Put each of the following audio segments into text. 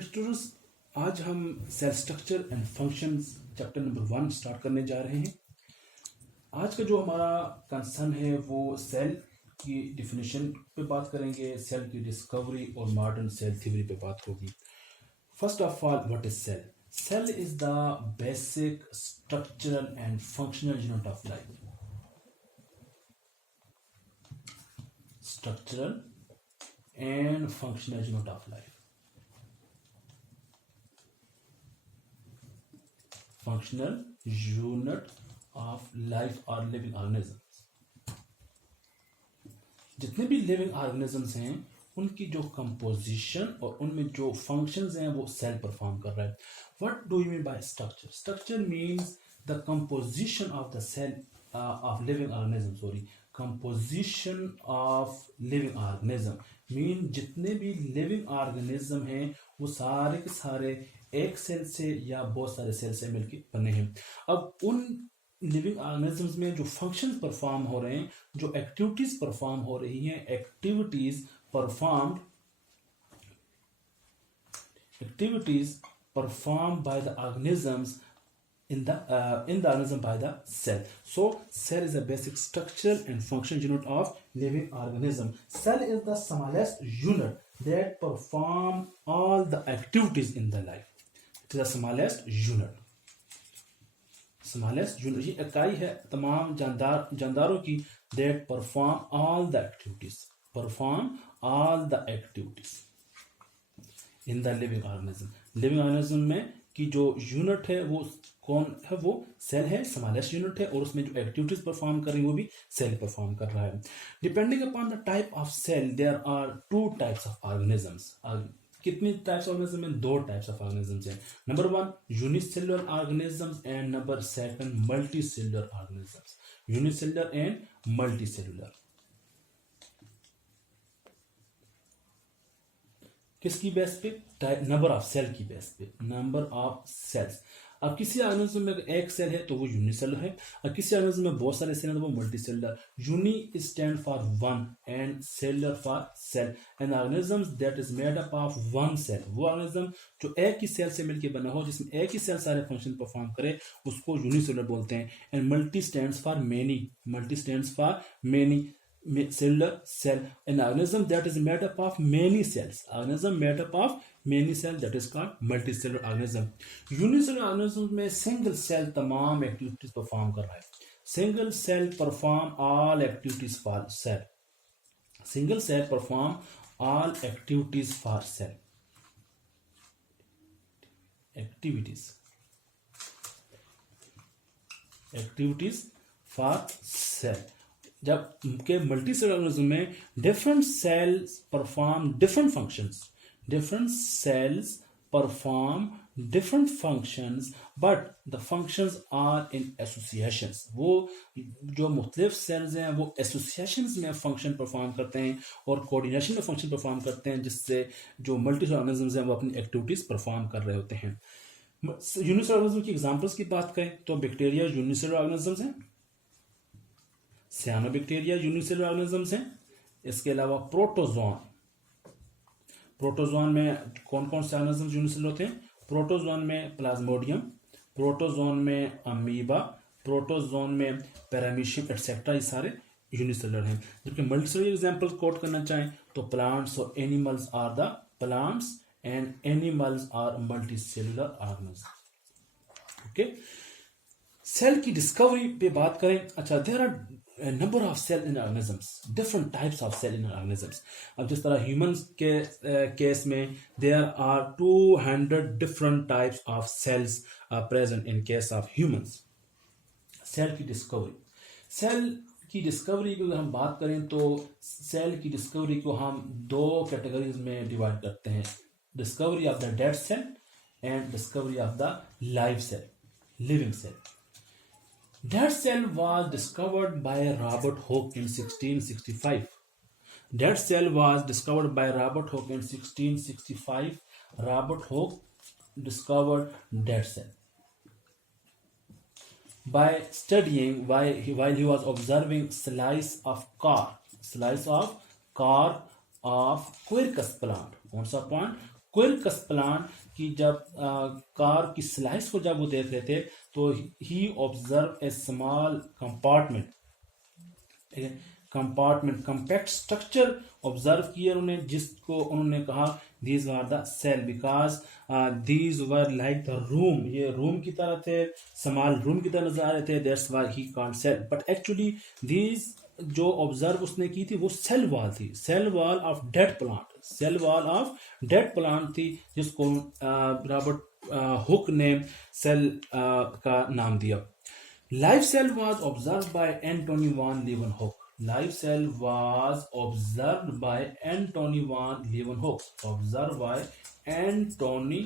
Students, आज हम cell structure and functions chapter number 1 start करने जा रहे हैं। आज का जो हमारा कंसर्न है वो सेल की डिफिनेशन पे बात करेंगे, सेल की डिस्कवरी और मॉडर्न सेल थ्योरी पे बात होगी। First of all, what is cell? Cell is the basic structural and functional unit of life. Structural and functional unit of life. Functional unit of life और living organisms. जितने भी living organisms हैं उनकी जो composition और उनमें जो functions हैं वो सेल परफॉर्म कर रहा है। What do you mean by structure? Structure means the composition of the cell of living organism. Composition of living organism mean जितने भी लिविंग ऑर्गेनिज्म हैं वो सारे के सारे एक सेल से या बहुत सारे सेल से मिलकर बने हैं। अब उन लिविंग ऑर्गेनिजम्स में जो फंक्शंस परफॉर्म हो रहे हैं, जो एक्टिविटीज परफॉर्म हो रही हैं, activities performed by the organisms in the organism by the cell. So cell is a basic structural and functional unit of living organism. Cell is the smallest unit that perform all the activities in the life. It is the smallest unit. Smallest unit ये इकाई है तमाम जानदारों की that perform all the activities in the living organism. Living organism में की जो unit है वो कौन है? वो सेल है, स्मॉलेस्ट यूनिट है, और उसमें जो एक्टिविटीज परफॉर्म कर रही है वो भी सेल परफॉर्म कर रहा है। Depending upon the type of cell there are 2 types of organisms. कितनी टाइप्स ऑर्गेनिज्म में? 2 टाइप्स ऑफ ऑर्गेनिजम्स हैं। Number 1 unicellular organisms and number 2 multicellular organisms. Unicellular and multicellular किसकी बेस पे? नंबर ऑफ सेल की बेस पे, नंबर ऑफ सेल्स। अब किसी ऑर्गेनिज्म में एक सेल है तो वो यूनिसेलुलर है, और किसी ऑर्गेनिज्म में बहुत सारे सेल हैं तो वो multicellular. Uni stand for 1 and cellular for cell. An organism that is made up of 1 cell, वो ऑर्गेनिज्म जो एक ही सेल से मिलकर बना हो, जिसमें एक ही सेल सारे फंक्शन परफॉर्म करे, उसको यूनिसेलुलर बोलते हैं। And multi stands for many cellular cell. An organism that is made up of many cells, that is called multicellular organism. Unicellular organism में सिंगल सेल तमाम एक्टिविटीज परफॉर्म कर रहा है। Single cell perform all activities for cell. Single cell perform all activities for cell. Activities for cell. जब के multicellular organism में different cells perform different functions, but the functions are in associations. वो जो मुख्तलिफ sales हैं वो associations में function perform करते हैं और कोऑर्डिनेशन में फंक्शन परफॉर्म करते हैं, जिससे जो मल्टीसेलुलर ऑर्गेनिजम्स हैं वो अपनी एक्टिविटीज परफॉर्म कर रहे होते हैं। यूनिसेलुलर ऑर्गेनिज्म की एग्जांपल्स की बात करें तो बैक्टीरिया यूनिसेलुलर ऑर्गेनिजम्स हैं, सियानोबैक्टीरिया यूनिसेलुलर ऑर्गेनिजम्स हैं। इसके अलावा प्रोटोजोन में कौन कौन से ऑर्गेनिजम्स यूनिसेलुलर होते हैं? प्रोटोजोन में प्लाज्मोडियम, प्रोटोजोन में अमीबा, प्रोटोजोन में पैरामीशियम एटसेट्रा, ये सारे यूनिसेलुलर हैं। जबकि मल्टीसेलुलर एग्जांपल कोट करना चाहें तो प्लांट्स और animals are the plants and animals are multicellular organisms. Okay, cell की डिस्कवरी पे बात करें। अच्छा, there are a number of cell in organisms, different types of cell in organisms. अब जिस तरह ह्यूमंस के केस में there are 200 different types of cells present in case of humans. Cell की डिस्कवरी की अगर हम बात करें तो सेल की डिस्कवरी को हम 2 कैटेगरीज में डिवाइड करते हैं। Discovery of the dead cell and discovery of the live cell, living cell. Dead cell was discovered by Robert Hooke in 1665. Robert Hooke discovered dead cell by studying while he was observing slice of car of Quercus plant. Once upon Quercus plant की जब car की slice को जब वो देख रहे थे तो ही observe a small compartment, compartment compact structure observe किया उन्होंने, जिसको उन्होंने कहा these are the cell, because these were like the room, ये रूम की तरह थे, स्मॉल रूम की तरह नजर आ रहे थे, that's why he called cell. But actually these जो ऑब्जर्व उसने की थी वो सेल वॉल थी, cell wall of dead plant, cell wall of dead plant थी, जिसको रॉबर्ट हुक ने सेल का नाम दिया। Live cell was observed by Anthony van Leeuwenhoek. Live cell was observed by Anthony van Leeuwenhoek. Observed by Anthony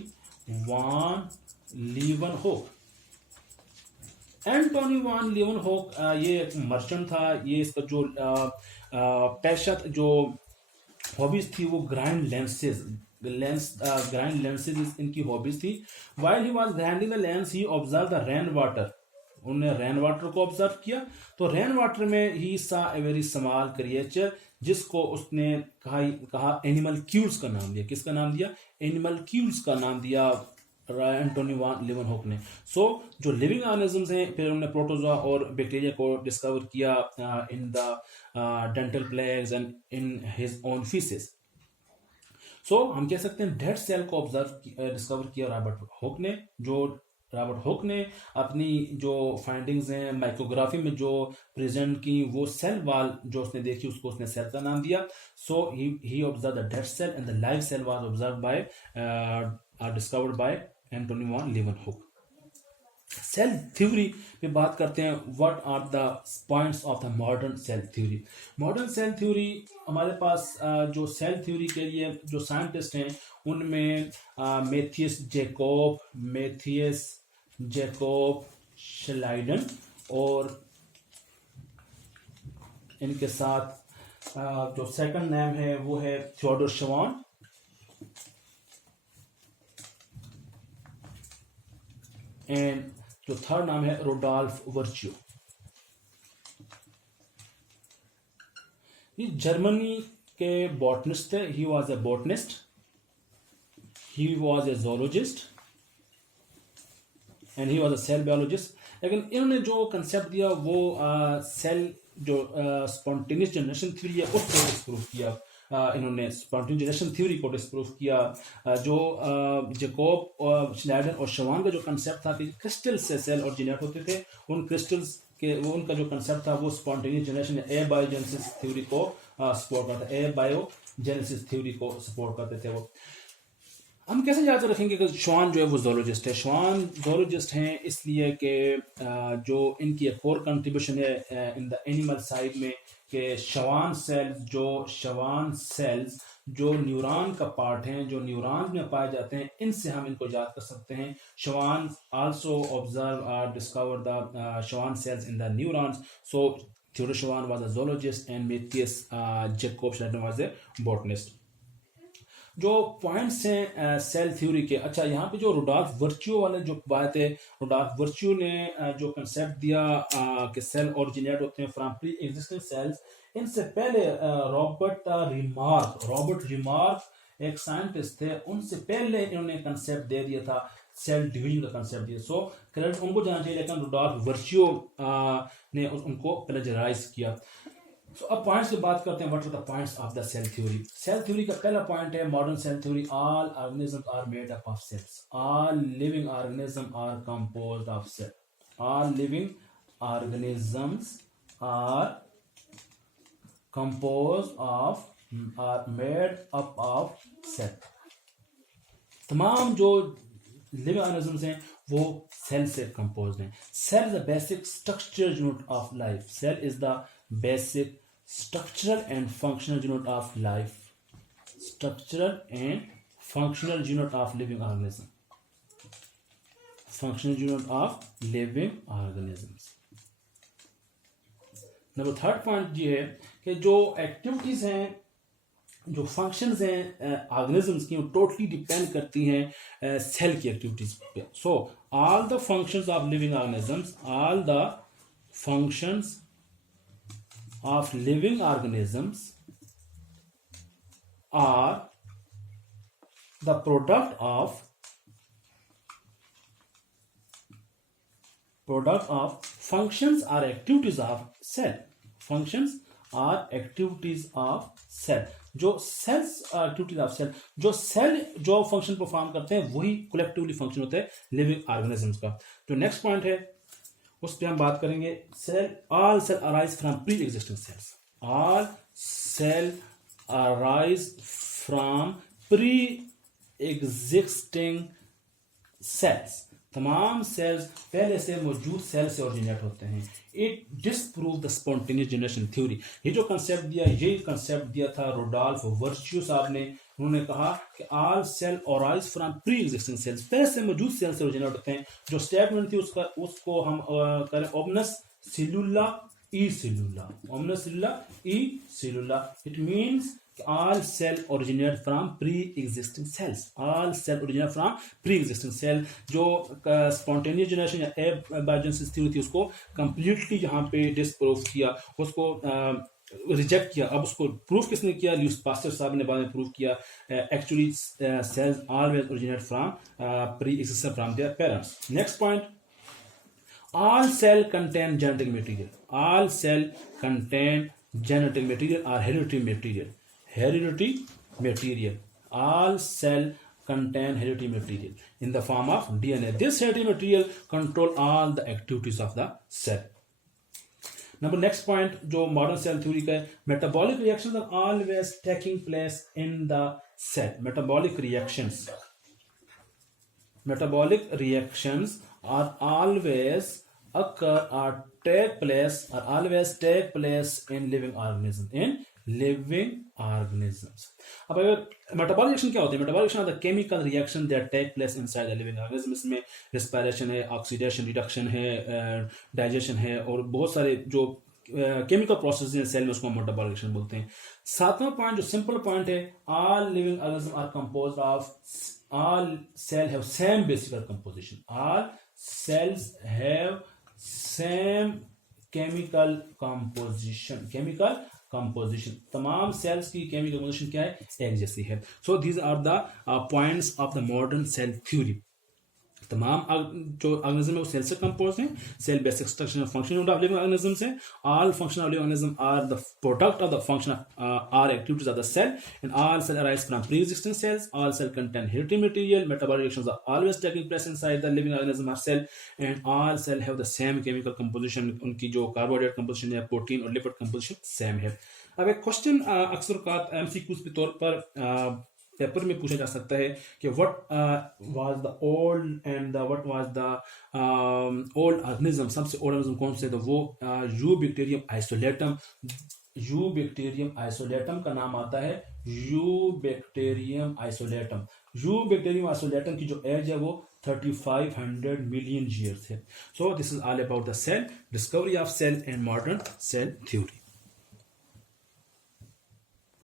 van Leeuwenhoek. Antony वान लीवनहोक ये एक merchant था, ये इसका जो पेशा जो हॉबीज थी वो ग्राइंड लेंसेज, ग्राइंड लेंसेज इनकी हॉबीज थी। While he was grinding the lens he observe the rain water, उन्होंने रेन वाटर को ऑब्जर्व किया, तो रेन वाटर में ही सा ए वेरी स्मॉल क्रिएचर, जिसको उसने कहा एनिमल क्यूल्स का नाम दिया। किसका नाम दिया? एनिमल क्यूल्स का नाम दिया एंटोनी वान लीवनहोक ने। सो जो लिविंग ऑर्गेनिजम्स हैं, फिर उन्होंने प्रोटोजोआ और बैक्टीरिया को डिस्कवर किया in the dental plaques and in his own faeces. So हम कह सकते हैं डेड सेल को डिस्कवर किया रॉबर्ट हुक ने। जो रॉबर्ट हुक ने अपनी जो फाइंडिंग्स हैं माइक्रोग्राफी में जो प्रेजेंट की, वो सेल वॉल जो उसने देखी उसको उसने सेल का नाम दिया। So he observe the dead cell and the live cell was observe by discovered by Antonie van Leeuwenhoek. Cell theory पे बात करते हैं, what are the points of the modern cell theory. Modern cell theory हमारे पास जो cell theory के लिए जो साइंटिस्ट हैं उनमें मैथियस जैकोब श्लाइडन, और इनके साथ जो सेकंड नेम है वो है थियोडोर शवान, एंड जो थर्ड नाम है रोडोल्फ वर्च्यू। ये जर्मनी के बॉटनिस्ट थे, he was a botanist, he was a zoologist and he was a cell biologist. लेकिन इन्होंने जो कंसेप्ट दिया वो सेल जो स्पॉन्टेनियस जनरेशन थ्योरी है उसको डिस्प्रूव किया। इन्होंने स्पॉन्टेनियस जनरेशन थ्योरी को डिस्प्रूव किया। जो जैकोब श्लाइडन और शवान का जो कंसेप्ट था कि क्रिस्टल से सेल ऑरिजिनेट होते थे, उन क्रिस्टल्स के वो उनका जो कंसेप्ट था वो spontaneous generation A biogenesis theory को सपोर्ट करता है, ए बायोजेनेसिस थ्योरी को सपोर्ट करते थे वो। हम कैसे याद रखेंगे कि श्वान जो है वो जोलॉजिस्ट है? श्वान जोलॉजिस्ट हैं इसलिए कि जो इनकी एक और कंट्रीब्यूशन है इन द एनिमल साइड में कि श्वान सेल्स जो न्यूरॉन का पार्ट हैं, जो न्यूरॉन में पाए जाते हैं, इनसे हम इनको याद कर सकते हैं। Schwann also observe discover the Schwann cells in the neurons. So Theodor Schwann was a zoologist and Matthias Jacob Schleiden was a botanist. जो पॉइंट्स हैं सेल थ्योरी के, अच्छा यहाँ पे जो रुडॉल्फ वर्च्यू वाले जो बात है, रुडॉल्फ वर्च्यू ने जो कंसेप्ट दिया कि सेल ओरिजिनेट होते हैं फ्रॉम प्री एग्जिस्टिंग सेल्स, इनसे पहले रॉबर्ट रिमार्क एक साइंटिस्ट थे, उनसे पहले इन्होंने कंसेप्ट दे दिया था, सेल डिवीजन का कंसेप्ट दिया। सो क्रेडिट उनको जाना चाहिए, लेकिन रुडॉल्फ वर्च्यू ने उनको प्लेजराइज किया। सो अब पॉइंट्स की बात करते हैं, what are the points of the cell theory. Cell theory का पहला पॉइंट है modern cell theory, all organisms are made up of cells, all living organism are composed of cell, all living organisms are composed of or made up of cell. तमाम जो living organisms हैं वो cell से composed हैं। Cell is the basic structural unit of life, cell is the basic structural and functional unit of life, structural and functional unit of living organism, functional unit of living organisms। Number third point ये है कि जो activities हैं, जो functions हैं organisms की, वो totally depend करती हैं सेल की एक्टिविटीज पे। So all the functions of living organisms, all the functions of living organisms are the product of functions or activities of cell. Functions or activities of cell. जो sales activities of cell, जो cell जो function perform करते हैं वही collectively function होते हैं living organisms का। तो नेक्स्ट पॉइंट है उस पर हम बात करेंगे। Cell, all cell arise from pre existing cells. All cell arise from pre existing cells. तमाम सेल्स पहले से मौजूद सेल से ओरिजिनेट होते हैं। It disprove the spontaneous generation theory. ये जो कंसेप्ट दिया, यही कंसेप्ट दिया था रुडोल्फ वर्च्यू साहब ने। उन्होंने कहा कि all cell arise from pre existing cells, पहले से मौजूद सेल से ओरिजिनेट होते हैं। जो स्टेटमेंट थी उसको हम करें ओमनस सेलुला ई सेलुला, ओमनस सेलुला ई सेलुला। It means all cell originate from pre-existing cells. All cell originate from pre-existing cell। जो spontaneous generation या abiogenesis theory थी उसको completely यहाँ पे disprove किया, उसको रिजेक्ट किया। अब उसको प्रूफ किसने किया? ल्यूइस पास्चर साहब ने बाद में प्रूफ किया। Actually cells always originate from pre-existing from their parents। Next point, all cell contain genetic material। all cell contain genetic material or hereditary material। hereditary material, all cell contain hereditary material in the form of DNA। This hereditary material control all the activities of the cell। Number next point जो modern cell theory का है, metabolic reactions are always taking place in the cell। metabolic reactions are always occur or always take place in living organisms। अब अगर metabolic reaction क्या होती है? Metabolic reaction are the chemical reaction that take place inside the living organism. इसमें respiration है, oxidation, reduction है, digestion है और बहुत सारे जो केमिकल प्रोसेस हैं सेल में, उसको मेटाबॉलिक रिएक्शन बोलते हैं। सातवां पॉइंट जो सिंपल पॉइंट है, all living organism are composed of, all cell have same basic composition. All cells have same chemical composition. तमाम सेल्स की केमिकल कंपोजिशन क्या है? एक जैसी है। So these are the points of the modern cell theory. तमाम जो organism है वो सेल से कंपोज हैं। Cell basic structure function of living organism है। All function of living organism are the product of the function are activities of the cell and all cell arise from pre existing cells. All cell contain hereditary material. Metabolic reactions are always taking place inside the living organism और cell and all cell have the same chemical composition. उनकी जो carbohydrate composition या protein और lipid composition same है। अब एक question अक्सर MCQs के तौर पर पेपर में पूछा जा सकता है कि what was the old and what was the old organism. सबसे ओल्ड ऑर्गेनिज्म कौन से? तो वो यूबैक्टीरियम आइसोलेटम। यूबैक्टीरियम आइसोलेटम का नाम आता है यूबैक्टीरियम आइसोलेटम। यूबैक्टीरियम आइसोलेटम की जो एज है वो 3500 मिलियन ईयर्स है। So this is all about the cell, discovery of cell and modern cell theory.